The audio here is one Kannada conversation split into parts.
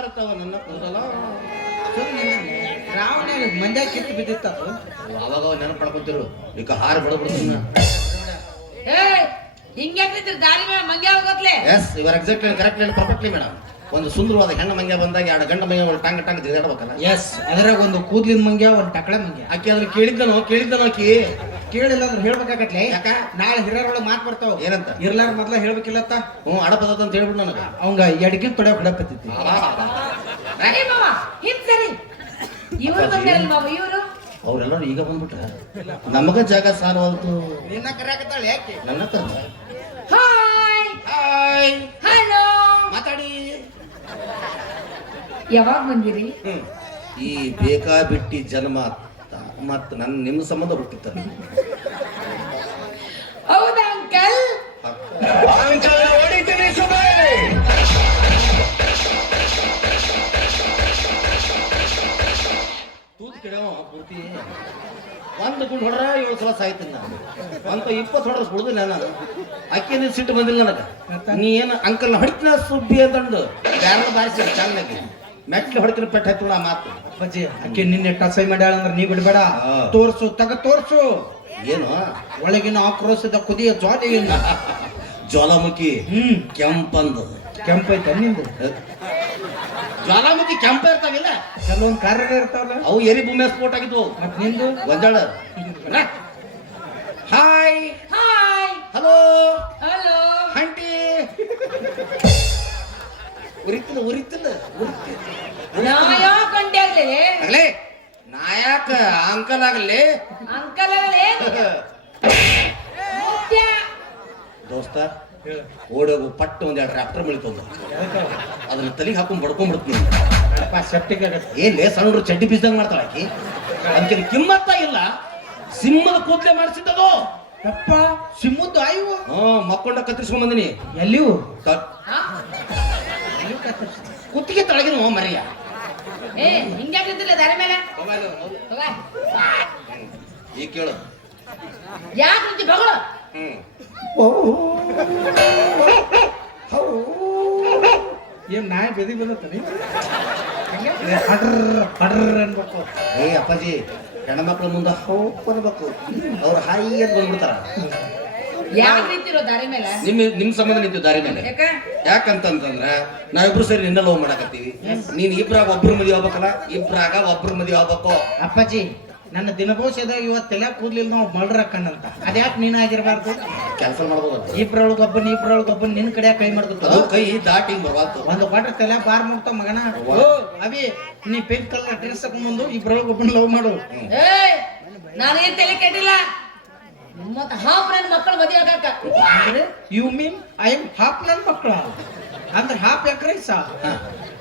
ಇರ್ತಾವ ನನ್ನ ಕೂದಲ ರಾವಣ ಮಂಡ್ಯ ಕಿತ್ತು ಬಿದ್ದಿತ್ತ ಅವಾಗ ನೆನಪು ಮಾಡ್ಕೊತಿರು ಈಗ ಹಾರು ಬಡಬಿಡ್ತೀನಿ ಹಿಂಗ್ಯಾಕ್ರಿ ದಾರಿ ಮೇಲೆ ಮಂಗ್ಯ ಹೋಗತ್ಲೆ ಎಸ್ ಇವರ್ ಎಕ್ಸಾಕ್ಟ್ಲಿ ಕರೆಕ್ಟ್ಲಿ ಪರ್ಫೆಕ್ಟ್ಲಿ ಮೇಡಮ್ ಒಂದು ಸುಂದರವಾದ ಹೆಣ್ಣು ಮಂಗ್ಯ ಬಂದಾಗ ಎರಡು ಗಂಡ ಮಂಗ್ಯ ಟಂಗ್ ಟಂಗ್ ತಿರುಗಾಡ್ಬೇಕಲ್ಲ ಎಸ್ ಅದ್ರಾಗ ಒಂದು ಕೂದ್ಲಿನ ಮಂಗ್ಯ ಒಂದು ಟಕಳೆ ಮಂಗ್ಯ ಆಕಿ ಅದನ್ನ ಕೇಳಿದ್ದನೋ ಆಕಿ ಕೇಳಿಲ್ಲ ಅಂದ್ರೆ ಹೇಳ್ಬೇಕಾಗತ್ಲೆ ಯಾಕ ನಾಳೆ ಹಿರಿಯರೊಳಗೆ ಮಾತು ಬರ್ತಾವ ಏನಂತ ಇರ್ಲಾರ ಮೊದ್ಲ ಹೇಳ್ಬೇಕಿಲ್ಲತ್ತ ಅಡಪದ ಅಂತ ಹೇಳ್ಬಿಡು ನನಗೆ ಅವಂಗ ಎಡಗಿನ ತೊಡೆ ಹೊಡಪತ್ತೈತಿ ಸರಿ ಇವರು ಬಂದಾರಲ್ಲ ಮಾವ ಇವರು ಅವ್ರೆಲ್ಲರೂ ಈಗ ಬಂದ್ಬಿಟ್ರ ನಮಗ ಜಾಗ ಸಾಲವಾಲ್ತು ನಿನ್ನ ಕರೆಯಾಕತ್ತಾಳೆ ಯಾಕೆ ನನ್ನ ಕರ ಹಾಯ್ ಹಾಯ್ ಹಲೋ ಮಾತಾಡಿ ಯಾವಾಗ ಬಂದಿರಿ ಈ ಬೇಕಾ ಬಿಟ್ಟಿ ಜನ್ಮ ಮತ್ ನಿಮ್ಮ ಸಂಬಂಧ ಹುಟ್ಟಿತ್ತ ಹೌದಾ ಅಂಕಲ್ ತೂತ್ ಕೆಡವ ಪೂರ್ತಿ ಒಂದು ಗುಂಡು ಹೊಡ್ರ 7 ಸಲ ಸಾಯ್ತೀನಿ ನಾನು ಅಂತ 20 ಹೊಡ್ರ ಕುಡ್ದಿಲ್ಲ ನಾನು ಅಕ್ಕಿ ನೀನು ಸಿಟ್ಟು ಬಂದಿಲ್ಲ ನನಗೆ ನೀ ಏನು ಅಂಕಲ್ ಹೊಡಿತಿನ ಸುಬ್ಬಿ ಅಂತಂದು ಬ್ಯಾರಣ ಬಾರಿಸಿ ಚೆನ್ನಾಗಿ ಮೆಟ್ಲು ಹೊಡ್ತಿನ ಪೆಟ್ಟು ಹತ್ತಿಳ ಮಾತು ಅಪ್ಪಾಜಿ ಅಕ್ಕಿ ನಿನ್ನೆ ಟಸೈ ಮಾಡ್ಯಾಳ ಅಂದ್ರೆ ನೀ ಬಿಡ್ಬೇಡ ತೋರ್ಸು ತೋರ್ಸು ಏನು ಒಳಗಿನ ಆಕ್ರೋಶದ ಕುದಿಯ ಜ್ವಾಲೆಯಿಂದ ಜ್ವಾಲಾಮುಖಿ ಕೆಂಪಂದು ಕೆಂಪೈತ ನಿಂದು ಜ್ವಾಲಾಮುಖಿ ಕೆಂಪ ಇರ್ತಾವಿಲ್ಲ ಕೆಲವೊಂದು ಕಾರ್ಯ ಇರ್ತಾವಲ್ಲ ಅವು ಎರಿ ಭೂಮಿ ಸ್ಫೋಟ ಆಗಿದ್ವು ಮತ್ ನಿಂದು ಗೊಂಜಾಳ hi hi hello hello aunty ಉರಿತಿಲ್ಲ ನಾಯೋ ಕಂಡೆ ಆಗ್ಲಿ ಆಗ್ಲೇ ನಾಯಕ ಅಂಕಲ್ ಆಗ್ಲಿ ಅಂಕಲ್ ಅಲ್ಲೇ ಮುತ್ಯ ದೋಸ್ತ ಓಡೋಗು ಪಟ್ಟು ಒಂದೆರಡು ಟ್ರ್ಯಾಕ್ಟರ್ ಮುಳಿತಂದು ಅದನ್ನ ತಲೆಗೆ ಹಾಕೊಂಡ್ ಬಡ್ಕೊಂಡ್ಬಿಡ್ತೀನಿ ಸೆಪ್ಟಿಕ್ ಆಗತ್ತೆ ಏನ್ಲೇ ಸಣ್ಣ ಚಡ್ಡಿ ಬೀಸ್ದಂಗ್ ಮಾಡ್ತಾಳ ಆಕಿ ಅದಕ್ಕೆ ಕಿಮ್ಮತ್ತ ಇಲ್ಲ ಸಿಂಹದ ಕೂದಲೇ ಮಾಡಿಸಿದ್ದದು ಯಪ್ಪ ಸಿಮ್ಮದ್ದು ಆಯ್ವು ಮಕ್ಕೊಂಡ ಕತ್ತರಿಸ್ಕೊಂಡ್ ಬಂದಿನಿ ಎಲ್ಲಿವು ಕುತ್ತಿಗೆ ತೊಳಗಿನ ಮರಿಯ ಏ ಹಿಂಗ್ಯಾಕಿದ್ದಿಲ್ಲ ದಾರಿ ಮೇಲೆ ಈಗ ಕೇಳು ಯಾಕೆ ರೀತಿ ಬಗಳು ಏನ್ ನಾಯಿ ಬೆದಿ ಬಂದತ್ತ ಹಡ್ರ ಹಡ್ರ ಅನ್ಬೇಕು ಏ ಅಪ್ಪಾಜಿ ಹೆಣ್ಮಕ್ಳ ಮುಂದೆ ಹೋಗ್ಬರ್ಬೇಕು ಅವ್ರು ಹಾಯಿ ಅಂತ ಬಂದ್ಬಿಡ್ತಾರ ಯಾಕೆ ರೀತಿರೋ ದಾರಿ ಮೇಲೆ ನಿಮ್ ಸಂಬಂಧ ನಿಂತೀವಿ ದಾರಿ ಮೇಲೆ ಯಾಕ ಯಾಕಂತಂದ್ರ ನಾವಿಬ್ರು ಸರಿ ನಿನ್ನ ಲವ್ ಮಾಡಕತ್ತೀವಿ ನೀನ್ ಇಬ್ರಾಗ ಒಬ್ರು ಮದುವೆ ಆಗ್ಬೇಕಲ್ಲ ಇಬ್ರಾಗ ಒಬ್ರು ಮದುವೆ ಆಗ್ಬೇಕು ಅಪ್ಪಾಜಿ ನನ್ನ ದಿನಭವಿಷ್ಯದಾಗ ಇವತ್ತು ತಲೆ ಕೂದ್ಲಿಲ್ಲ ನಾವು ಮಳ್ರ ಕಣ್ಣಂತ ಅದ್ಯಾಕೆ ನೀನ್ ಆಗಿರ್ಬಾರ್ದು ಕ್ಯಾನ್ಸಲ್ ಮಾಡ್ಬೋದಲ್ಲ ಇಬ್ರೊಳಗೊಬ್ಬನ್ ನಿನ್ ಕಡೆ ಕೈ ಮಾಡ್ಬೇಕು ಅದು ಕೈ ದಾಟಿ ಬರ್ಬಾರ್ದು ಒಂದು ಕ್ವಾರ್ಟರ್ ತಲೆ ಬಾರ್ ಮಾಡ್ತಾವ ಮಗನ ಅವಿ ನೀ ಪಿಂಕ್ ಕಲರ್ ಡ್ರೆಸ್ ತಗೊಂಡ್ಬಂದು ಇಬ್ರೊಳಗೊಬ್ಬನ್ ಲವ್ ಮಾಡು ಏಯ್ ನಾನೇನ್ ತಲೆ ಕೆಟ್ಟಿಲ್ಲ ಮತ್ತ ಹಾಫ್ ನನ್ನ ಮಕ್ಕಳು ಮದುವೆ ಆಗಾಕ you mean I am half ನನ್ ಮಕ್ಕಳ ಅಂದ್ರೆ ಹಾಫ್ ಎಕರೆ ಸಾ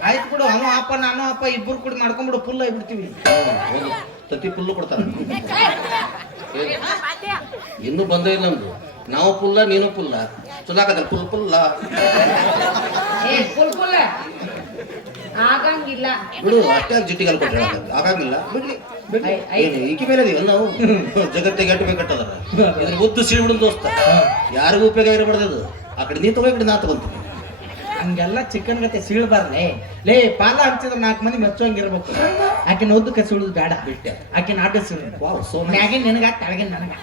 ಆಯ್ತು ಬಿಡು ಅವ ಅಪ್ಪ ನಾನು ಅಪ್ಪ ಇಬ್ಬರು ಕೂಡಿ ಮಾಡ್ಕೊಂಡ್ಬಿಡು ಫುಲ್ ಆಗಿಬಿಡ್ತೀವಿ ತತ್ತಿ ಪುಲ್ಲು ಕೊಡ್ತಾರ ಇನ್ನೂ ಬಂದೇ ಇಲ್ಲ ನಮ್ದು ನಾವು ಪುಲ್ಲ ನೀನು ಪುಲ್ಲ ಚುಲಾಕದ ಪುಲ್ಲ ಏ ಫುಲ್ ಆಗಂಗಿಲ್ಲ ಬಿಡು ಅಷ್ಟೇ ಜಿಟ್ಟಿಗೆ ಅಲ್ಲಿ ಕೊಟ್ಟೆ ಆಗಂಗಿಲ್ಲ ಬಿಡ್ಲಿ ಏನು ಈಕಿ ಮೇಲೆ ಇದೀವಿ ನಾವು ಜಗತ್ತಿಗೆ ಎಟ್ಟು ಬೇಕಟ್ಟದಾರ ಇದ್ರ ಉದ್ದು ಸೀಳ್ಬಿಡು ದೋಸ್ತ ಯಾರಿಗೂ ಉಪಯೋಗ ಇರಬಾರ್ದು ಆ ಕಡೆ ನೀ ತಗೋ ಈ ಕಡೆ ನಾ ತಗೊಂತೀನಿ ಹಂಗೆಲ್ಲ ಚಿಕನ್ ಗತೆ ಸೀಳ್ಬಾರ್ದೇ ಲೇ ಪಾಲ ಹಂಚಿದ್ರೆ 4 ಮಂದಿ ಮೆಚ್ಚುವಂಗಿರ್ಬೇಕು ಆಕಿನ ಉದ್ದಕ್ಕೆ ಸೀಳುದು ಬೇಡ ಬಿಟ್ಟೆ ಆಕಿನ ಆಟ ಸೀಳು ಮ್ಯಾಗಿನ ನಿನಗ ತೆಳಗಿನ ನನಗ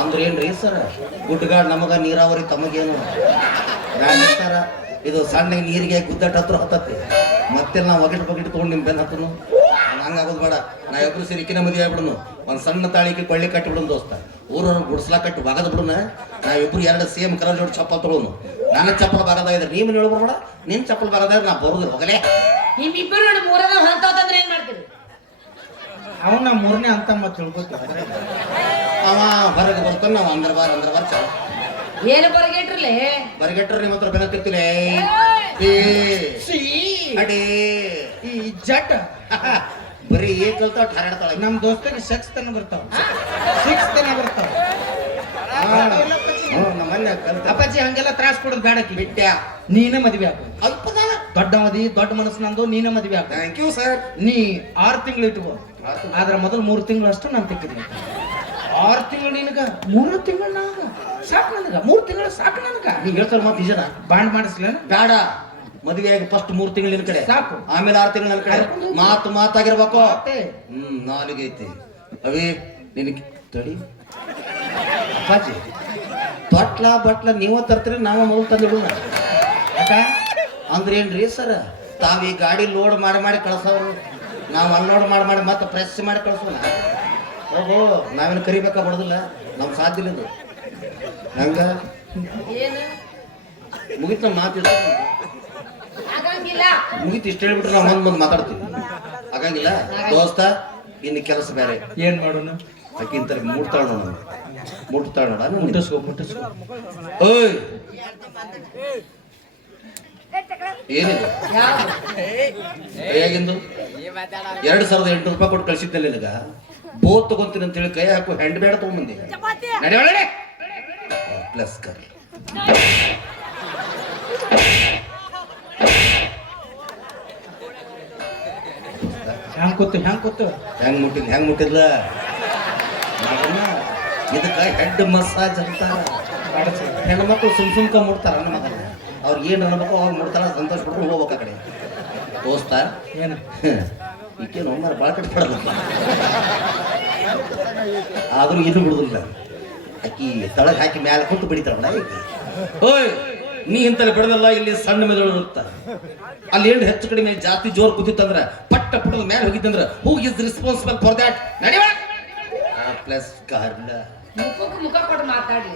ಅಂದ್ರೆ ಏನ್ರಿ ಸರ್ ಗುಡ್ಡಗಾಡ್ ನಮಗ ನೀರಾವರಿ ತಮಗೇನು ಸರ ಇದು ಸಣ್ಣ ನೀರಿಗೆ ಗುದ್ದಾಟ ಹತ್ರ ಹತ್ತತ್ತೆ ಮತ್ತೆ ನಾವು ಒಗಟ್ ತಗೊಂಡು ನಿಮ್ ಬೆನ್ ಹತ್ತನು ಹಂಗಾಗೋದು ಬೇಡ ನಾ ಇಬ್ರು ಸೇರಿ ಇಕ್ಕಿನ ಮದುವೆ ಆಗ್ಬಿಡುನು ಒಂದ್ ಸಣ್ಣ ತಾಳಿಗೆ ಕೊಳ್ಳಿ ಕಟ್ಟಿ ಬಿಡೋನು ದೋಸ್ತ ಊರವ್ರು ಗುಡ್ಸ್ಲಾ ಕಟ್ಟಿ ಬಾಗದ ಬಿಡುನ ನಾವಿಬ್ರು 2 ಸೇಮ್ ಕಲರ್ ಜೋಡಿ ಚಪ್ಪಲ್ ತಗೊಳನು ನನ್ನ ಚಪ್ಪಲ್ ಬಾಗದ ಇದ್ರೆ ನೀವ್ ಹೇಳ್ಬಿಡ್ಬೇಡ ನಿನ್ ಚಪ್ಪಲ್ ಬಾಗದ ನಾ ಬರೋದಿಲ್ಲ ಹೋಗಲೇ ನಿಮ್ಮಿಬ್ಬರು ನೋಡಿ ಮೂರದ ಹೊಂತಂದ್ರೆ ಏನ್ ಮಾಡ್ತೀರಿ ಅವನ 3ನೇ ಅಂತ ಮತ್ತೆ ತಿಳ್ಕೊತೀವಿ ಅವ ಹೊರಗೆ ಬರ್ತಾನ ನಾವು ಅಂದ್ರ ಬಾರ್ ಚಲ ಏನು ಬರಗೇಟ್ರಲೇ ಬರಗೆಟ್ರ ನಿಮ್ಮ ಹತ್ರ ಬೆನತಿರ್ತಿಲ್ಲ ಅಡೇ ಈ ಜಟ್ ಬರೀ ಕಲ್ತ ಹರಡ್ತಾಳ ನಮ್ ದೋಸ್ತಗೆ 6 ತನ ಬರ್ತಾವ ನಮ್ಮನ್ನ ಕಲ್ತ ಅಪ್ಪಾಜಿ ಹಂಗೆಲ್ಲ ತ್ರಾಸ ಕೊಡೋದು ಬೇಡಕ್ಕೆ ಬಿಟ್ಟ್ಯಾ ನೀನೇ ಮದ್ವೆ ಹಾಕು ಅಲ್ಪದ ದೊಡ್ಡ ಮದಿ ದೊಡ್ಡ ಮನಸ್ಸು ನಂದು ನೀನೇ ಮದ್ವೆ ಹಾಕು ಥ್ಯಾಂಕ್ ಯು ಸರ್ ನೀ 6 ತಿಂಗಳು ಇಟ್ಕೋ ಆದ್ರೆ ಮೊದಲು 3 ತಿಂಗಳು ಅಷ್ಟು ನಾನು ತೆಕ್ಕಿದ್ನಿ 6 ತಿಂಗಳು ನಿನಗ 3 ತಿಂಗಳು ನನಗ ಸಾಕು ನನಗ 3 ತಿಂಗಳು ಸಾಕು ನನಗ ನೀ ಹೇಳ್ತಾರ ಮತ್ತೆ ನಿಜನ ಬಾಂಡ್ ಮಾಡಿಸ್ಲೇನ ಬೇಡ ಮದುವೆಯಾಗಿ ಫಸ್ಟ್ 3 ತಿಂಗಳು ನಿನ್ ಕಡೆ, ಸಾಕು. ಆಮೇಲೆ 6 ತಿಂಗಳು ನನ್ನ ಕಡೆ. ಮಾತಾಗಿರ್ಬೇಕು. ಮತ್ತೆ ನಾಲಿಗೆ ಐತಿ ಅವಿ ನಿನ್ ತಡಿ. ಅಪ್ಪಾಜಿ ತೊಟ್ಲ ಬಟ್ಲ ನೀವ ತರ್ತೀರಿ, ನಾವ ಮೊದಲು ತಂದಿಡೋಣ ಅಂದ್ರೆ ಏನ್ರಿ ಸರ್? ತಾವೀ ಗಾಡಿ ಲೋಡ್ ಮಾಡಿ ಕಳ್ಸೋರು, ನಾವು ಅನ್ಲೋಡ್ ಮಾಡಿ ಮತ್ತೆ ಪ್ರೆಸ್ ಮಾಡಿ ಕಳ್ಸೋಣ. ಓಹೋ ನಾವೇನು ಕರಿಬೇಕಾ ಬಡೋದಿಲ್ಲ, ನಮ್ಗೆ ಸಾಧ್ಯ ಇಲ್ಲ ಇದು. ಹಂಗ ಏನು ಮುಗಿತ ಮಾತು ಆಗಂಗಿಲ್ಲ. ಮುಗಿತು ಇಷ್ಟ ಹೇಳ್ಬಿಟ್ರೆ ನಾವು ಮುಂದೆ ಮಾತಾಡ್ತೀವಿ. ಆಗಂಗಿಲ್ಲ ದೋಸ್ತ, ಇನ್ನು ಕೆಲಸ ಬೇರೆ. ಏನ್ ಮಾಡೋಣ? ಆಕಿಂತ ಮುಟ್ತಾಳ ನೋಡ, ಮುಟ್ತಾಳ ನೋಡ. ಮುಟ್ಟಿಸ್ಕೊ. ಓಯ್ ಏನಿದೆ ಯಾವ್ದು? ಕೈಯಾಗಿಂದು 2,800 ರೂಪಾಯಿ ಕೊಟ್ಟು ಕಳಿಸಿದ್ದಲ್ಲಿ ನಿನಗ ಬೋತ್ ತಗೊಂತೀನಿ ಅಂತೇಳಿ ಕೈ ಹಾಕು ಹ್ಯಾಂಡ್ ಬ್ಯಾಡ್ ತಗೊಂಬಂದಿ. ನಡಿ ಪ್ಲಸ್ ಕರ್ ಹ್ಯಾಂಗ್ ಕೂತು ಹೆಂಗ್ ಮುಟ್ಟಿದ್ಲ ಇದಕ್ಕ ಹೆಡ್ ಮಸಾಜ್ ಅಂತ. ಹೆಣ್ಮಕ್ಳು ಸುಮ್ಕ ಮುಡ್ತಾರ ನನ್ನ ಮಗನ, ಅವ್ರಿಗೆ ಏನ್ ಅನ್ಬೇಕು ಅವ್ರು ಮುಡ್ತಾರ, ಸಂತೋಷ ಪಡ್ಕೊಂಡು ಹೋಗ್ಬೇಕು ಆ ಕಡೆ. ದೋಸ್ತ ಏನು ಈಕೇನು ಒಮ್ಮರ ಬಾಳ ಕಟ್ಟಿ ಪಡಲ್ಲ, ಆದ್ರೂ ಇನ್ನು ಬಿಡುದಿಲ್ಲ. ಅಕ್ಕಿ ತಳಗ್ ಹಾಕಿ ಮ್ಯಾಲ ಕುಂತು ಬಿಡಿತಾಳ. ಓಯ್ ನೀ ಇಂತಲ್ಲಿ ಬಿಡದಲ್ಲ, ಇಲ್ಲಿ ಸಣ್ಣ ಮೆದುಳು ಇರುತ್ತ, ಅಲ್ಲಿ ಏನು ಹೆಚ್ಚು ಕಡಿಮೆ ಜಾಸ್ತಿ ಜೋರ್ ಕೂತಿತ್ತಂದ್ರ ಪಟ್ಟ ಪುಟ್ಟದ ಮೇಲೆ ಹೋಗಿತ್ತಂದ್ರ who is responsible for that. ನಡಿ ಪ್ಲಸ್ ಕಾರ್ಲ ಮುಖಕ್ಕೆ ಮುಖ ಕೊಟ್ಟು ಮಾತಾಡಿ.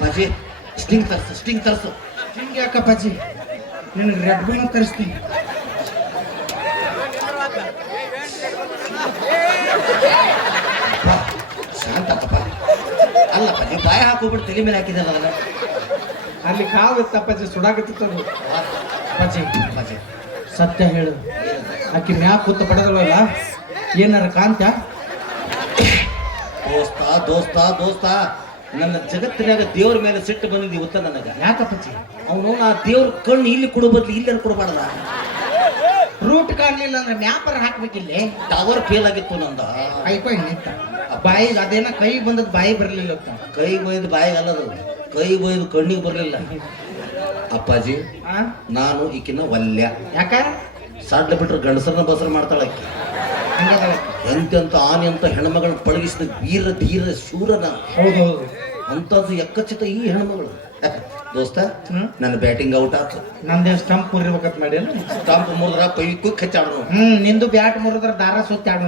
ಬಾಜಿ ಸ್ಟಿಂಗ್ ತರ್ಸು. ಹಿಂಗೆ ಯಾಕಪ್ಪಾಜಿ, ನಿನಗೆ ರೆಡ್ ಬುಲ್ ತರಿಸ್ತೀನಿ. ಶಾಂತ ತಪ್ಪ ಅಲ್ಲಪ್ಪ, ನೀವು ಬಾಯ ಹಾಕೋಬಿಟ್ಟು ತಲೆ ಮೇಲೆ ಹಾಕಿದಲ್ಲ. ಅಲ್ಲಿ ಕಾವು ಇತ್ತಪ್ಪಾಜಿ, ಸುಡಾಕತ್ತಿತ್ತು. ಬಾಜಿ ಸತ್ಯ ಹೇಳು, ಆಕಿ ಮ್ಯಾಗ ಕೂತ ಪಡೆದಲ್ಲ, ಏನಾರ ಕಾಂತ? ದೋಸ್ತ ನನ್ನ ಜಗತ್ತಿನಾಗ ದೇವ್ರ ಮೇಲೆ ಸಿಟ್ಟು ಬಂದಿದ್ದು ಇವತ್ತ ನನಗ. ಯಾಕಪ್ಪಾಜಿ? ಅವನು ನಾ ದೇವ್ರ ಕಣ್ಣು ಇಲ್ಲಿ ಕೊಡೋ ಬದ್ಲಿ ಇಲ್ಲಿ ಕೊಡಬಾರ್ದ. ರೂಟ್ ಕಾಣ್ಲಿಲ್ಲ ಅಂದ್ರೆ ಮ್ಯಾಪರ್ ಹಾಕ್ಬೇಕಿಲ್ಲೇ. ಟವರ್ ಫೇಲ್ ಆಗಿತ್ತು ನಂದ. ಕೈ ನಿಂತ ಬಾಯಿಗೆ ಅದೇನ ಕೈ ಬಂದದ್ ಬಾಯಿ ಬರ್ಲಿಲ್ಲ. ಕೈ ಬೈದು ಬಾಯಿಗೆ ಅಲ್ಲದು, ಕೈ ಬೈದು ಕಣ್ಣಿಗೆ ಬರ್ಲಿಲ್ಲ. ಅಪ್ಪಾಜಿ ನಾನು ಈಕಿನ ವಲ್ಯ. ಯಾಕ? ಸಡ್ಡ ಬಿಟ್ರೆ ಗಂಡಸರನ್ನ ಬಸರ ಮಾಡ್ತಾಳ ಆಕಿ. ಎಂತೆಂತ ಆನೆ ಅಂತ ಹೆಣ್ಮಗಳನ್ನ ಪಳಗಿಸಿದ ವೀರ ಧೀರ ಶೂರನ. ಹೌದೌದು, ಅಂತದ್ದು ಎಕ್ಕಚಿತ ಈ ಹೆಣ್ಮಗಳು. ದೋಸ್ತ ನನ್ನ ಬ್ಯಾಟಿಂಗ್ ಔಟ್ ಆಯ್ತು. ನಂದೇ ಸ್ಟಂಪ್ ಮುರಿಬೇಕಂತ ಮಾಡಿ. ಸ್ಟಂಪ್ ಮುರಿದ್ರ ಪೈ ಕುಕ್ ಹಚ್ಚಾಡ್ನು. ನಿಂದು ಬ್ಯಾಟ್ ಮುರಿದ್ರ ದಾರ ಸುತ್ತಿ ಆಡ.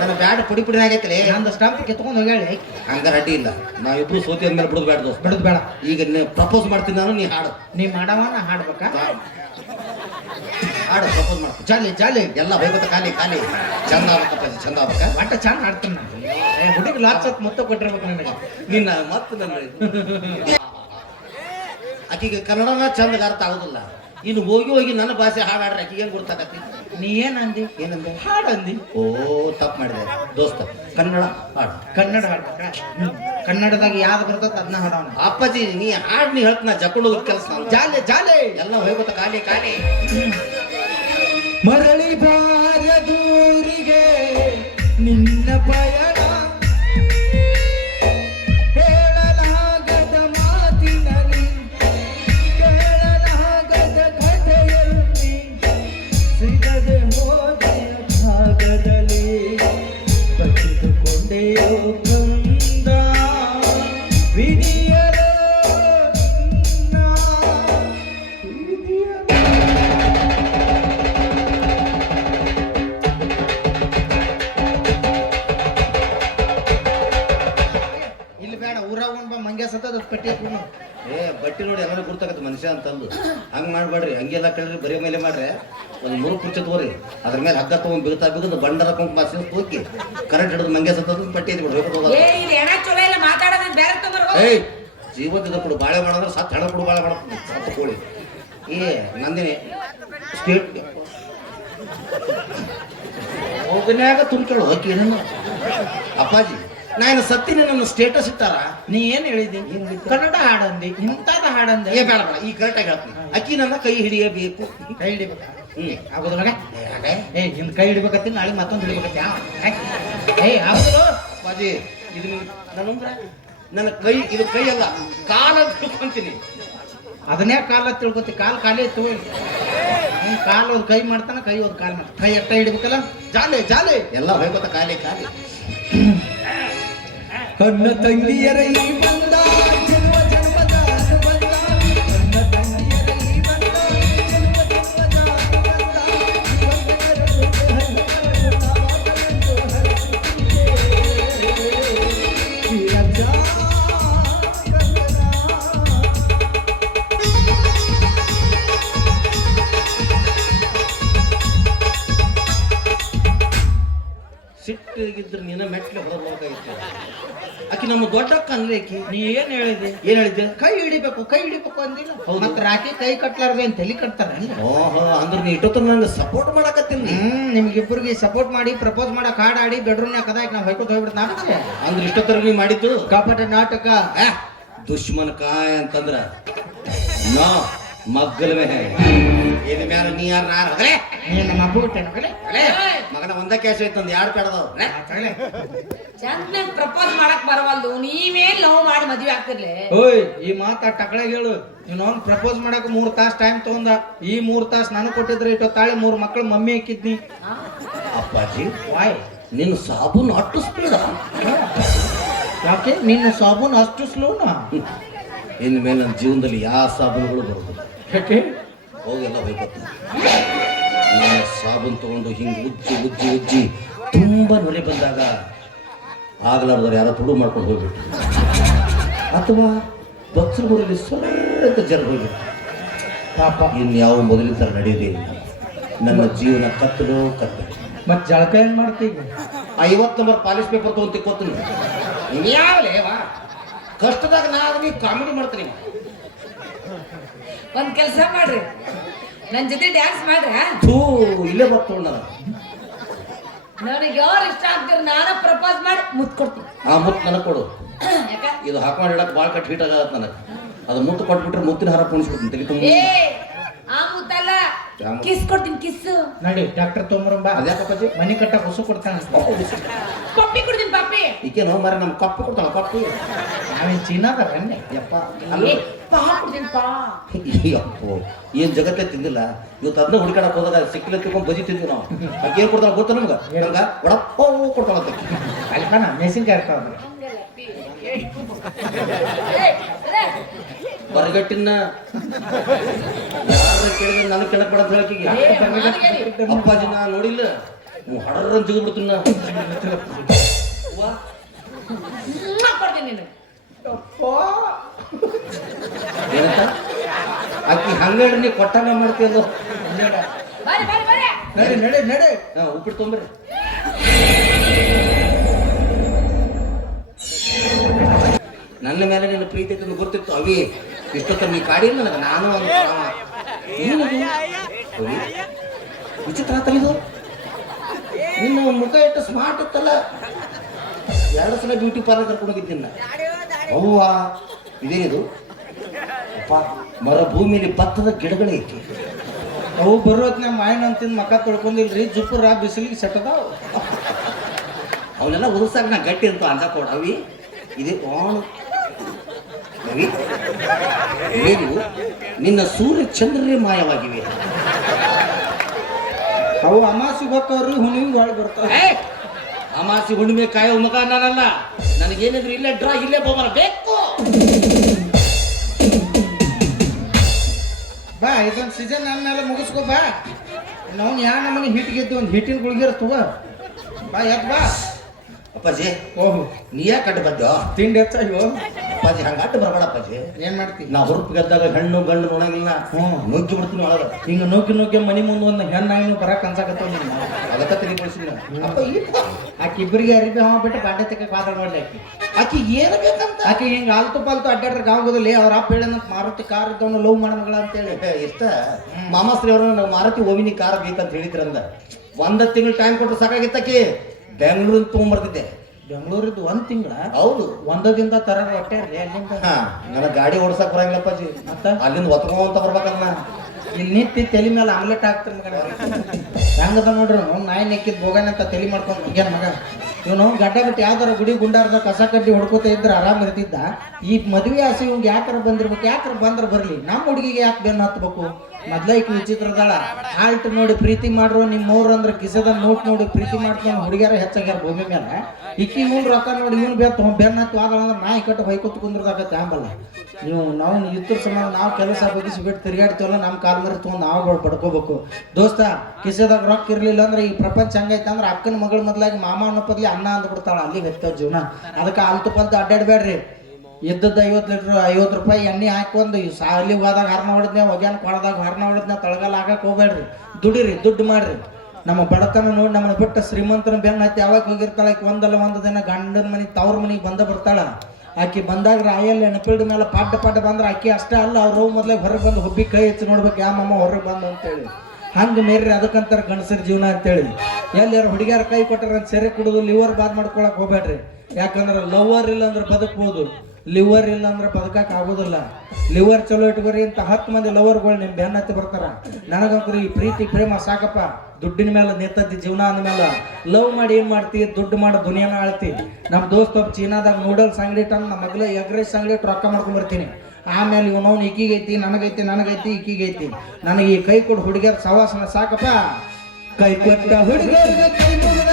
ನನ್ನ ಬ್ಯಾಟ್ ಪುಡಿ ಆಗೈತಲೇ. ನಂದು ಸ್ಟಂಪ್ ಕಿತ್ಕೊಂಡು ಹೋಗ್ಯಾಳಿ. ಹಂಗಾರ ಅಡ್ಡಿ ಇಲ್ಲ, ನಾವಿಬ್ರು ಸೋತಿ ಅಂದ್ಮೇಲೆ ಬಿಡುದು ಬ್ಯಾಡ ದೋಸ್ತ. ಬಿಡುದು ಬೇಡ. ಈಗ ಪ್ರಪೋಸ್ ಮಾಡ್ತೀನಿ ನಾನು, ನೀ ಹಾಡು. ನೀ ಮಾಡವನ ಹಾಡ್ಬೇಕಾ? ಹಾಡು ಪ್ರಪೋಸ್ ಮಾಡ್ತೀನಿ. ಜಾಲಿ ಎಲ್ಲ ಹೋಗ್ಬೇಕ ಖಾಲಿ ಚಂದ ಆಗ್ಬೇಕಪ್ಪ, ಚಂದ ಆಗ್ಬೇಕ. ಒಟ್ಟ ಚಂದ ಹಾಡ್ತೀನಿ ನಾನು. ಹುಡುಗಿ ಲಾಸ್ಟ್ ಮೊತ್ತ ಕೊಟ್ಟಿರ್ಬೇಕು ನನಗೆ. ನಿನ್ನ ಮತ್ತೆ ನನ್ನ ಆಕಿಗೆ ಕನ್ನಡನ ಚಂದ ಅರ್ಥ ಆಗುದಿಲ್ಲ. ಇನ್ನು ಹೋಗಿ ನನ್ನ ಭಾಷೆ ಹಾಡಾಡ್ರೆ ಆಕಿಗೆ ಹೆಂಗ್ ಗೊತ್ತಾಗತ್ತಿ? ನೀ ಏನಂದಿ? ಏನಂದೆ? ಹಾಡಂದಿ. ಓ ತಪ್ಪು ಮಾಡಿದೆ ದೋಸ್ತ. ಕನ್ನಡ ಹಾಡು. ಕನ್ನಡ ಹಾಡ್ಬೇಕ? ಕನ್ನಡದಾಗ ಯಾವ್ದು ಬರ್ತದ ಅದನ್ನ ಹಾಡೋಣ. ಅಪ್ಪಾಜಿ ನೀ ಹಾಡ್ ನೀ ಹೇಳ್ತ, ನಾ ಜಕೊಂಡು ಹೋಗೋದ್ ಕೆಲಸ. ಜಾಲೆ ಎಲ್ಲ ಹೋಗ್ಬೇಕ ಖಾಲಿ. ಮರಳಿ ಬಾರದೂರಿಗೆ ನಿನ್ನ ಪಯಣ, ಹೇಳಲಾಗದ ಮಾತಿನಲ್ಲಿ, ಕೇಳಲಾಗದ ಕಥೆಯಲ್ಲಿ, ಸಿಗದೆ ಹೋದೆಯ ಭಾಗದಲ್ಲಿ ಬಚ್ಚಿಟ್ಟುಕೊಂಡೆಯೋ ಕಂದ ವಿಧಿಯರೋ ನಿನ್ನ ಇಲ್ಲಿ ಬೇಡ. ಊರಾಗ ಮಂಗ್ಯ ಸತ್ತದ ಪಟ್ಟಿ ಹಾಕೊಂಡು ಬಟ್ಟೆ ನೋಡಿ ಎಲ್ಲ ಗುರ್ತಾಗತ್ತೆ ಮನುಷ್ಯ ಅಂತಂದು. ಹಂಗ್ ಮಾಡ್ಬೇಡ್ರಿ, ಹಂಗೆಲ್ಲ ಕೇಳಿದ್ರಿ ಬರೀ ಮೇಲೆ ಮಾಡ್ರೆ. ಒಂದು 3 ಕುರ್ಚಿ ತಗೋರಿ, ಅದ್ರ ಮೇಲೆ ಹಗ್ಗ ತಗೊಂಡ್ ಬಿಗುದು ಬಂಡರ ಕೊಂಕ್ ಮಾಸಿ ಹೋಗಿ ಕರೆಂಟ್ ಹಿಡಿದು ಮಂಗ್ಯ ಸತ್ತದ ಪಟ್ಟಿ ಐತಿ ಬಿಡ್ರಿ. ಚಲೋ ಇಲ್ಲ ಮಾತಾಡೋದು ಬೇರೆ ತಗೋರು. ಏಯ್ ಜೀವದ ಕೊಡು ಬಾಳೆ ಮಾಡೋದ್ರೆ ಸತ್ತು ಹಣ ಕೊಡು ಬಾಳೆ ಮಾಡ್ತೀನಿ ಸತ್ತು ಕೋಳಿ. ನಂದಿನಿ ಸ್ಟೇಟ್ ಹೋಗನ್ಯಾಗ ತುಂಬ್ಕೊಳ್ಳೋ ಹಕ್ಕಿ ಏನೇನು ಅಪ್ಪಾಜಿ ನಾನು ಸತ್ತಿನ ನನ್ನ ಸ್ಟೇಟಸ್ ಇಟ್ಟಾರ. ನೀ ಏನ್ ಹೇಳಿದಿ? ಕನ್ನಡ ಹಾಡಂದಿ, ಇಂಥದ ಹಾಡಂದಿ. ಏ ಬೇಡ ಬೇಡ, ಈ ಕರೆಕ್ಟಾಗಿ ಹೇಳ್ತೀನಿ. ಅಕ್ಕಿ ನನ್ನ ಕೈ ಹಿಡಿಯಬೇಕು. ಕೈ ಹಿಡಿಬೇಕ? ಆಗೋದು ಮಗ. ಏ ನಿನ್ ಕೈ ಹಿಡಿಬೇಕತ್ತಿ, ನಾಳೆ ಮತ್ತೊಂದು ಹಿಡಿಬೇಕತ್ತಿ. ಏ ಆಗುದು ಅಪ್ಪಾಜಿ ಇದು ನನ್ನ ಕೈ, ಇದು ಕೈ ಅಲ್ಲ ಕಾಲ ತಿಳ್ಕೊಂತೀನಿ. ಅದನ್ನೇ ಕಾಲ ತಿಳ್ಕೊತಿ. ಕಾಲ್ ಖಾಲಿ ಇತ್ತು. ಕಾಲು ಒಂದು ಕೈ ಮಾಡ್ತಾನ, ಕೈ ಒಂದು ಕಾಲ್ ಮಾಡ್ತಾನ. ಕೈ ಎಟ್ಟ ಹಿಡಿಬೇಕಲ್ಲ. ಜಾಲೆ ಜಾಲೆ ಎಲ್ಲ ಹೋಗ್ಕೊತ ಕಾಲೇ ಕಾಲಿ. ಅನ್ನ ತಂಗಿಯರ ಈ ಬಂದ ಜನ್ಮ ಜನ್ಮದ ಅನುಬಂಧ. ಅನ್ನ ತಂಗಿಯರ ಈ ಬಂದ ಜನ್ಮ ಜನ್ಮದ ಸಿಟ್ಟಿಗಿದ್ರೆ ನಿನ್ನ ಮೆಟ್ಲೆ ಹೊರಬೇಕಾಗಿತ್ತು. ಆಕಿ ನಮ್ಮ ದೊಡ್ಡ ಅಕ್ಕ ಅಂದ್ರೆ ಆಕಿ. ನೀ ಏನ್ ಹೇಳಿದೆ? ಏನ್ ಹೇಳಿದ್ದೆ? ಕೈ ಹಿಡಿಬೇಕು, ಕೈ ಹಿಡಿಬೇಕು ಅಂದಿಲ್ಲ. ಹೌದು. ಮತ್ತೆ ರಾಕಿ ಕೈ ಕಟ್ಲಾರ್ದೆ ಏನ್ ತಲೆ ಕಟ್ತಾರ? ಓಹೋ, ಅಂದ್ರೆ ನೀ ಇಟ್ಟೊತ್ತ ನಂಗೆ ಸಪೋರ್ಟ್ ಮಾಡಕತ್ತೀನಿ. ನಿಮ್ಗಿಬ್ಬರಿಗೆ ಸಪೋರ್ಟ್ ಮಾಡಿ ಪ್ರಪೋಸ್ ಮಾಡಕ್ ಹಾಡ್ ಆಡಿ ಬೆಡ್ರೂಮ್ನಾಗ ಕದಾಕ್ ನಾವ್ ಹೊಯ್ಕೋತ ಹೋಗ್ಬಿಡ್ತ. ನಾವೇ ಅಂದ್ರೆ ಇಷ್ಟೊತ್ತರ ನೀ ಮಾಡಿದ್ದು ಕಪಟ ನಾಟಕ. ದುಶ್ಮನ್ ಕಾಯ ಅಂತಂದ್ರ ನೋ ಮಗ್ಗಲ ಇದ ಮ್ಯಾಲ ನೀ ಯಾರು ನಾರ ನೀನ್ ನಮ್ಮ ಅಬ್ಬುಟ್ಟೆ ಮಗನ ಒಂದ ಕ್ಯಾಶ್ ಐತ್ ಒಂದ್ ಎರಡು ಪೆಡದವ್. ಚಂದ ಪ್ರಪೋಸ್ ಮಾಡಕ್ ಬರವಲ್ದು, ನೀವೇ ಲವ್ ಮಾಡಿ ಮದ್ವೆ ಆಗ್ತಿರ್ಲಿ. ಓಯ್ ಈ ಮಾತಾ ಟಕಳಾಗ ಹೇಳು. ನೀನೊಂದ್ ಪ್ರಪೋಸ್ ಮಾಡಕ್ 3 ತಾಸ್ ಟೈಮ್ ತಗೊಂಡ. ಈ 3 ತಾಸ್ ನಾನು ಕೊಟ್ಟಿದ್ರೆ ಇಟ್ಟೊತ್ತಾಳೆ 3 ಮಕ್ಳು ಮಮ್ಮಿ ಹಾಕಿದ್ನಿ. ಅಪ್ಪಾಜಿ ವಾಯ್ ನಿನ್ನ ಸಾಬೂನು ಅಷ್ಟು ಸ್ಪೀಡ. ಯಾಕೆ ನಿನ್ನ ಸಾಬೂನ್ ಅಷ್ಟು ಸ್ಲೋನಾ? ಇನ್ ಮೇಲೆ ನನ್ನ ಜೀವನದಲ್ಲಿ ಯಾವ ಸಾಬೂನುಗಳು ಬರೋದಿಲ್ಲ. ಯಾಕೆ? ಹೋಗೆಲ್ಲ ಹೋಗ್ಬೇಕು. ನಾನು ಸಾಬೂನು ತಗೊಂಡು ಹಿಂಗೆ ಉಜ್ಜಿ ಉಜ್ಜಿ ಉಜ್ಜಿ ತುಂಬಾ ನೊರೆ ಬಂದಾಗ ಆಗ್ಲಾರ್ದವ್ರು ಯಾರೋ ತುಡು ಮಾಡ್ಕೊಂಡು ಹೋಗ್ಬಿಟ್ಟು, ಅಥವಾ ಬಚ್ಚಲುಗಳಲ್ಲಿ ಸ್ವಲ್ಪ ಜರ ಹೋಗ್ಬಿಟ್ಟು ಪಾಪ ಇನ್ಯಾವ ಮೊದಲಿನ ಥರ ನಡೆಯೋದೇ ಇಲ್ಲ. ನನ್ನ ಜೀವನ ಕತ್ತಲು ಕತ್ತಲು. ಮತ್ ಜಳಕ ಏನ್ ಮಾಡ್ತೀವಿ? 50 ನಂಬರ್ ಪಾಲಿಶ್ ಪೇಪರ್ ತಗೊಂಡು ತಿಕ್ಕೋತೀನಿ. ಇನ್ಯಾವಲೇವಾ ಕಷ್ಟದಾಗ ನೀ ಕಾಮಿಡಿ ಮಾಡ್ತೀನಿ. ಒಂದ್ ಕೆಲ್ಸ ಮಾಡ್ರಿ, ನನ್ ಜೊತೆ ಡ್ಯಾನ್ಸ್ ಮಾಡ್ರಿ. ಥೂ ಇಲ್ಲೇ ಬರ್ತಾವ. ನನಗೆ ಯಾರು ಇಷ್ಟ ಆಗ್ತಾರ ನಾನು ಪ್ರಪೋಸ್ ಮಾಡಿ ಮುತ್ ಕೊಡ್ತೀನಿ. ಆ ಮುತ್ತು ನನಗೆ ಕೊಡು. ಯಾಕ? ಇದು ಹಾಕೊಂಡು ಇಡಕ್ ಭಾಳ ಕಟ್ ಹೀಟ್ ಆಗತ್ತ ನನಗೆ. ಅದು ಮುತ್ತು ಕೊಟ್ಬಿಟ್ರೆ ಮುತ್ತಿನ ಹಾರ ಕುಣಿಸ್ಬಿಡ್ತೀನಿ ತಲೆ ತುಂಬ. ಏ ಆ ಮುತ್ತಲ್ಲ, ಕಿಸ್ ಕೊಡ್ತೀನಿ, ಕಿಸ್. ನಡಿ ಡಾಕ್ಟರ್ ತೊಂಬರಂಬ. ಅದ್ಯಾಕಪ್ಪಾಜಿ? ಮನಿ ಕಟ್ಟಕ್ ಹೊಸ ಕೊಡ್ತಾನ. ಪಪ್ಪಿ ಕೊಡ್ತೀನಿ, ಪಪ್ಪಿ. ಈಕೇನು ಮಾರಿ ನಮ್ಮ ಕಪ್ಪು ಕೊಡ್ತಾಳ. ಕಪ್ಪು ನಾವೇನ್ ಚೀನಾದ ಬನ್ನಿ. ಯಪ್ಪ ಏ, ಪಾ ಕೊಡ್ತೀನಿ, ಪಾ. ಅಪ್ಪು ಏನ್ ಜಗತ್ತೇ ತಿಂದಿಲ್ಲ. ಇವತ್ತು ಅದನ್ನ ಹುಡುಕಾಡಕ್ ಹೋದಾಗ ಸಿಕ್ಕಿಲ್ಲ ತಿಳ್ಕೊಂಡು ಬಜಿ ತಿಂದ್ವಿ ನಾವು. ಆಕೆ ಏನ್ ಕೊಡ್ತಾಳ ಗೊತ್ತಾ ನಮ್ಗೆ? ನಂಗ ಒಡಪ್ಪ ಕೊಡ್ತಾಳ. ಅಲ್ಪನ ಮೆಸಿನ್ಕಾಯಿ ಇರ್ತಾವ. ಬರಗಟ್ಟಿನ ಯಾರು ಕೇಳಿದ್ರೆ ನನಗೆ ಕೆಳಕ್ ಬೇಡ ಅಂತ ಹೇಳಕಿಗೆ. ಅಪ್ಪಾಜಿ ನಾ ನೋಡಿಲ್ಲ, ಹಡರ ಜಿಗಿಬಿಡ್ತೀನಿ ನಾ. ಕೊಡ್ತೀನಿ ನೀನು. ಏನಂತ ಆಕಿ ಹಂಗೇಳ್ರಿ ನೀ ಕೊಟ್ಟಾಗ ಮಾಡ್ತೀಯಲ್ಲ. ಬಾರಿ ಬಾರಿ ಬಾರಿ. ನಡಿ ನಡಿ ನಡಿ. ಉಪ್ಪಿಟ್ಟು ತೊಂಬರ್ರಿ. ನನ್ನ ಮೇಲೆ ನಿನ್ನ ಪ್ರೀತಿ ಐತೆ ಅಂತ ಗೊತ್ತಿತ್ತು. ಅವಿ ಇಷ್ಟೊತ್ತ ನೀ ಕಾಡಿಲ್ಲ ನನಗೆ. ನಾನು ವಿಚಿತ್ರ ಆತಲ್ಲ. ನಿನ್ನ ಮುಖ ಇಟ್ಟು ಸ್ಮಾರ್ಟ್ ಇತ್ತಲ್ಲ. 2 ಸಲ ಬ್ಯೂಟಿ ಪಾರ್ಲರ್ ಕರ್ಕೊಂಡು ಹೋಗಿದ್ದೀನಿ. ಅವ್ವ ಇದೇನಿದು? ಅಪ್ಪ ಮರ ಭೂಮಿಯಲ್ಲಿ ಭತ್ತದ ಗಿಡಗಳೇ ಐತಿ. ಅವು ಬರೋತ್ ನಮ್ಮ ಮಾಯನ ಅಂತಿಂದ ಮಕ ತೊಳ್ಕೊಂಡಿಲ್ರಿ. ಜುಪ್ಪುರ ಬಿಸಿಲಿಗೆ ಸೆಟ್ಟದಾವ. ಅವನ್ನೆಲ್ಲ ಉದುರ್ಸಾಕ ನಾ ಗಟ್ಟಿ ಅಂತ ಅಂದ ಕೊಡ. ಅವಿ ಇದೆ ಓಣು ಅವಿ ಏನು ನಿನ್ನ ಸೂರ್ಯ ಚಂದ್ರರೇ ಮಾಯವಾಗಿವೆ. ಅವು ಅಮಾಸಿ ಹೋಕ್ಕವ್ರಿ, ಹುಣ್ಣಿಗೆ ಒಳಗೆ ಬರ್ತಾವ. ಅಮಾಸಿ ಹುಣ್ಣಿಮೆ ಕಾಯೋ ಮಗ ನಾನಲ್ಲ. ನನಗೇನಿದ್ರು ಇಲ್ಲೇ ಡ್ರಾ, ಇಲ್ಲೇ ಬೋಮರ ಬೇಕು. ಬಾ ಇದೊಂದು ಸೀಸನ್ ಆದ್ಮೇಲೆ ಮುಗಿಸ್ಕೋ. ಬಾ ನಾವು ಯಾ ನಮ್ಮನೆ ಹಿಟ್ ಗೆದ್ದು ಒಂದು ಹಿಟ್ಟಿನ ಗುಳಿಗೆ ತಗೋ. ಬಾ ಎತ್ ಬಾ. ಅಪ್ಪಾಜಿ ಓಹೋ ನೀ ಯಾಕೆ ಕಟ್ಟು ಬದ್ದೋ? ತಿಂಡಿ ಹೆಚ್ಚಾಗ್ಯೋ. ಅಪ್ಪಾಜಿ ಹಂಗ ಅಟ್ಟು ಬರಬೇಡ ಅಪ್ಪಾಜಿ. ಏನ್ ಮಾಡ್ತೀವಿ? ನಾ ಹುರುಪು ಗೆದ್ದಾಗ ಹೆಣ್ಣು ಗಂಡು ನೋಡಂಗಿಲ್ಲ. ನುಗ್ಗಿ ಬಿಡ್ತೀನಿ ಒಳಗ. ಹಿಂಗ ನುಗ್ಗಿ ನುಗ್ಗಿ ಮನಿ ಮುಂದೆ ಒಂದು ಹೆಣ್ಣಾಯಿನೂ ಬರಕ್ ಅನ್ಸಾಕತ್ತವ. ಅದಕ್ಕ ತಿಳಿಪಡಿಸಿಲ್ಲ. ಅಪ್ಪ ಆಕಿ ಇಬ್ಬರಿಗೆ ಅರಿಬಿ ಹಾವ ಬಿಟ್ಟು ಬಾಂಡೆ ತೆಕ್ಕ ಕಾದಾಡ್ ಮಾಡ್ಲಿ. ಆಕಿ ಏನು ಬೇಕಂತ? ಆಕಿ ಹಿಂಗ ಆಲ್ತು ಪಾಲ್ತು ಅಡ್ಡಾಡ್ರ ಗಾವಗೋದಲ್ಲಿ ಅವ್ರ ಅಪ್ಪ ಹೇಳಂತ ಮಾರುತಿ ಕಾರ್ ಇದ್ದವನು ಲವ್ ಮಾಡಮಗಳ ಅಂತೇಳಿ ಇಷ್ಟ. ಮಾಮಾಶ್ರೀ ಅವರು ಮಾರುತಿ ಓಮಿನಿ ಕಾರ್ ಬೇಕಂತ ಹೇಳಿದ್ರಂದ. 1 ತಿಂಗಳು ಟೈಮ್ ಕೊಟ್ಟರು ಸಾಕಾಗಿತ್ತಕಿ. ಬೆಂಗಳೂರಿಂದ ತೊಗೊಂಬರ್ತಿದ್ದೆ. ಬೆಂಗಳೂರಿದ್ದು ಒಂದ್ ತಿಂಗಳ ಹೌದು. ಒಂದದಿಂದ ತರ ಹೊಟ್ಟೆ ಅಲ್ಲಿಂದ ಹಾ ನನಗೆ ಗಾಡಿ ಓಡ್ಸಕ್ ಬರಂಗಿಲ್ಲಪ್ಪಾಜಿ. ಮತ್ತ ಅಲ್ಲಿಂದ ಒತ್ಕೊಂತ ಬರ್ಬೇಕಲ್ಲ. ಇಲ್ಲಿ ನಿಂತಿ ತಲೆ ಮೇಲೆ ಆಮ್ಲೆಟ್ ಹಾಕ್ತಾರೆ ಮಗ. ಹೆಂಗದ ನೋಡ್ರಿ ಅವ್ನು ನಾಯಿ ನೆಕ್ಕಿದ್ ಬೋಗಾನಂತ ತಲೆ ಮಾಡ್ಕೊಂಡು ಹೋಗ್ಯಾನ ಮಗ. ಇವನು ಗಡ್ಡ ಬಿಟ್ಟು ಯಾವ್ದಾರ ಗುಡಿ ಗುಂಡಾರದ ಕಸ ಕಡ್ಡಿ ಹೊಡ್ಕೋತ ಇದ್ರೆ ಆರಾಮ್ ಇರ್ತಿದ್ದ. ಈ ಮದುವೆ ಆಸೆ ಇವ್ಗೆ ಯಾಕಾರ ಬಂದಿರ್ಬೇಕು, ಯಾಕಾರ ಬಂದ್ರೆ ಬರ್ಲಿ, ನಮ್ಮ ಹುಡುಗಿಗೆ ಯಾಕೆ ಬೆನ್ನು ಹತ್ಬೇಕು? ಮೊದ್ಲೈಕಿ ವಿಚಿತ್ರದಾಳ. ಆಲ್ಟ್ ನೋಡಿ ಪ್ರೀತಿ ಮಾಡ್ರು ನಿಮ್ಮವ್ರು ಅಂದ್ರೆ ಕಿಸದ ನೋಟ್ ನೋಡಿ ಪ್ರೀತಿ ಮಾಡ್ಕೊಂಡು ಹುಡುಗಿಯರ ಹೆಚ್ಚಾಗ್ಯಾರ ಭೂಮಿ ಮೇಲೆ. ಇಕ್ಕಿ ಮುಂದೆ ರೊಕ್ಕ ನೋಡಿ ಇವನು ಬೆನ್ನು ಹತ್ತು ಆದ ಅಂದ್ರೆ ನಾಯಿ ಕಟ್ಟು ಬೈಕೊತ್ತು ಕುಂದ್ರದಾಗತ್ತೆ ಆಂಬಲ್ಲ. ನಾವು ಇದ್ರ ಸಮಾನ ನಾವು ಕೆಲಸ ಬಗ್ಗಿಸಿ ಬಿಟ್ಟು ತಿರುಗಾಡ್ತೀವಲ್ಲ, ನಮ್ಮ ಕಾಲ್ ಮರಿ ತೊಗೊಂಡು ನಾವುಗಳು ಪಡ್ಕೋಬೇಕು. ದೋಸ್ತ ಕಿಸೆದಾಗ ರೊಕ್ಕ ಇರ್ಲಿಲ್ಲ ಅಂದ್ರೆ ಈ ಪ್ರಪಂಚ ಹಂಗೈತೆ ಅಂದ್ರೆ ಅಕ್ಕನ ಮಗಳ ಮೊದಲಾಗಿ ಮಾಮ ಅನ್ನೋ ಬದ್ಲಿ ಅಣ್ಣ ಅಂದ್ಬಿಡ್ತಾಳ. ಅಲ್ಲಿ ಹೆಚ್ಚವ ಜೀವನ. ಅದಕ್ಕೆ ಅಲ್ತು ಪಲ್ತು ಅಡ್ಡಾಡ್ಬೇಡ್ರಿ. ಇದ್ದದ್ದು 50 ಲೀಟ್ರ್ 50 ರೂಪಾಯಿ ಎಣ್ಣೆ ಹಾಕೊಂಡು ಸಾಲಿಗೆ ಹೋದಾಗ ಹರ್ನ ಹೊಡೆದ್ನೆ, ಒಗ್ಯಾನ ಕೊಡದಾಗ ಹರ್ನ ಹೊಡೆದ್ನೆ, ತಳಗಾಲ ಹಾಕಕ್ಕೆ ಹೋಗ್ಬೇಡ್ರಿ. ದುಡಿರಿ, ದುಡ್ಡು ಮಾಡ್ರಿ. ನಮ್ಮ ಬಡತನ ನೋಡಿ ನಮ್ಮನ್ನ ಬಿಟ್ಟು ಶ್ರೀಮಂತನ ಬೆನ್ನ ಹತ್ತಿ ಯಾವಾಗ ಹೋಗಿರ್ತಾಳೆ. ಆಕೆ ಒಂದಲ್ಲ ಒಂದು ದಿನ ಗಂಡನ ಮನೆ ತವ್ರ ಮನೆಗೆ ಬರ್ತಾಳ. ಆಕೆ ಬಂದಾಗ ರಾಯಲ್ ಎನ್ಫೀಲ್ಡ್ ಮೇಲೆ ಪಾಠ ಬಂದ್ರೆ ಆಕೆ ಅಷ್ಟೇ ಅಲ್ಲ, ಅವ್ರು ಮೊದಲೇ ಹೊರಗೆ ಬಂದು ಹುಬ್ಬಿ ಕೈ ಹೆಚ್ಚಿ ನೋಡ್ಬೇಕು ಯಾವ ಮಮ್ಮ ಹೊರಗೆ ಬಂದು ಅಂತೇಳಿ. ಹಂಗೆ ಮೇರ್ರಿ ಅದಕ್ಕಂತಾರೆ ಗಂಡಸರ ಜೀವನ ಅಂತೇಳಿ. ಎಲ್ಲಾರು ಹುಡುಗಿಯರ ಕೈ ಕೊಟ್ಟಾರ ಅಂತ ಸೆರೆ ಕುಡಿದು ಲಿವರ್ ಬಾದ್ ಮಾಡ್ಕೊಳಕ್ ಹೋಗ್ಬೇಡ್ರಿ. ಯಾಕಂದ್ರೆ ಲವರ್ ಇಲ್ಲ ಅಂದ್ರೆ ಬದುಕ್ಬೋದು, ಲಿವರ್ ಇಲ್ಲ ಅಂದ್ರೆ ಬದುಕಕ್ಕೆ ಆಗೋದಿಲ್ಲ. ಲಿವರ್ ಚಲೋ ಇಟ್ಕೋರಿ ಅಂತ 10 ಮಂದಿ ಲವರ್ಗಳು ನಿಮ್ಮ ಬೆನ್ನ ಹತ್ತಿ ಬರ್ತಾರ. ನನಗಂಕರು ಈ ಪ್ರೀತಿ ಪ್ರೇಮ ಸಾಕಪ್ಪ. ದುಡ್ಡಿನ ಮೇಲೆ ನಿಂತದ್ದಿ ಜೀವನ ಅಂದ್ಮೇಲೆ ಲವ್ ಮಾಡಿ ಏನು ಮಾಡ್ತಿ, ದುಡ್ಡು ಮಾಡೋ ದುನಿಯಾನ ಆಳ್ತಿ. ನಮ್ಮ ದೋಸ್ತ ಒಬ್ಬ ಚೀನಾದಾಗ ನೂಡಲ್ಸ್ ಅಂಗಡಿ ಇಟ್ಟಂದು ನಮ್ಮ ಮಗ್ಲ ಎಗ್ ರೈಸ್ ಅಂಗಡಿ ಇಟ್ಟು ರೊಕ್ಕ ಮಾಡ್ಕೊಂಡ್ ಬರ್ತೀನಿ. ಆಮೇಲೆ ಇವನವ್ನು ಈಕಿಗೈತಿ ನನಗೈತಿ ಈಕಿಗೈತಿ. ನನಗೆ ಈ ಕೈ ಕೊಡು ಹುಡುಗಿಯರ ಸವಾಸನ ಸಾಕಪ್ಪ. ಕೈ ಕೊಟ್ಟ ಹುಡುಗರಿಗೆ ಕೈ ಮುಗಿದ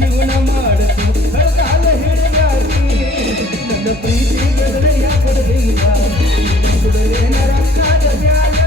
ಜೀವನ ಮಾಡುತ್ತು ಹಳಗಾಲ ಹಿಡಿಗಾಡಿ ನನ್ನ ಪ್ರೀತಿ ಬೆದರಿಯ ಕೊಡಲಿಲ್ಲ ರಕ್ತದ ಮ್ಯಾಲೆ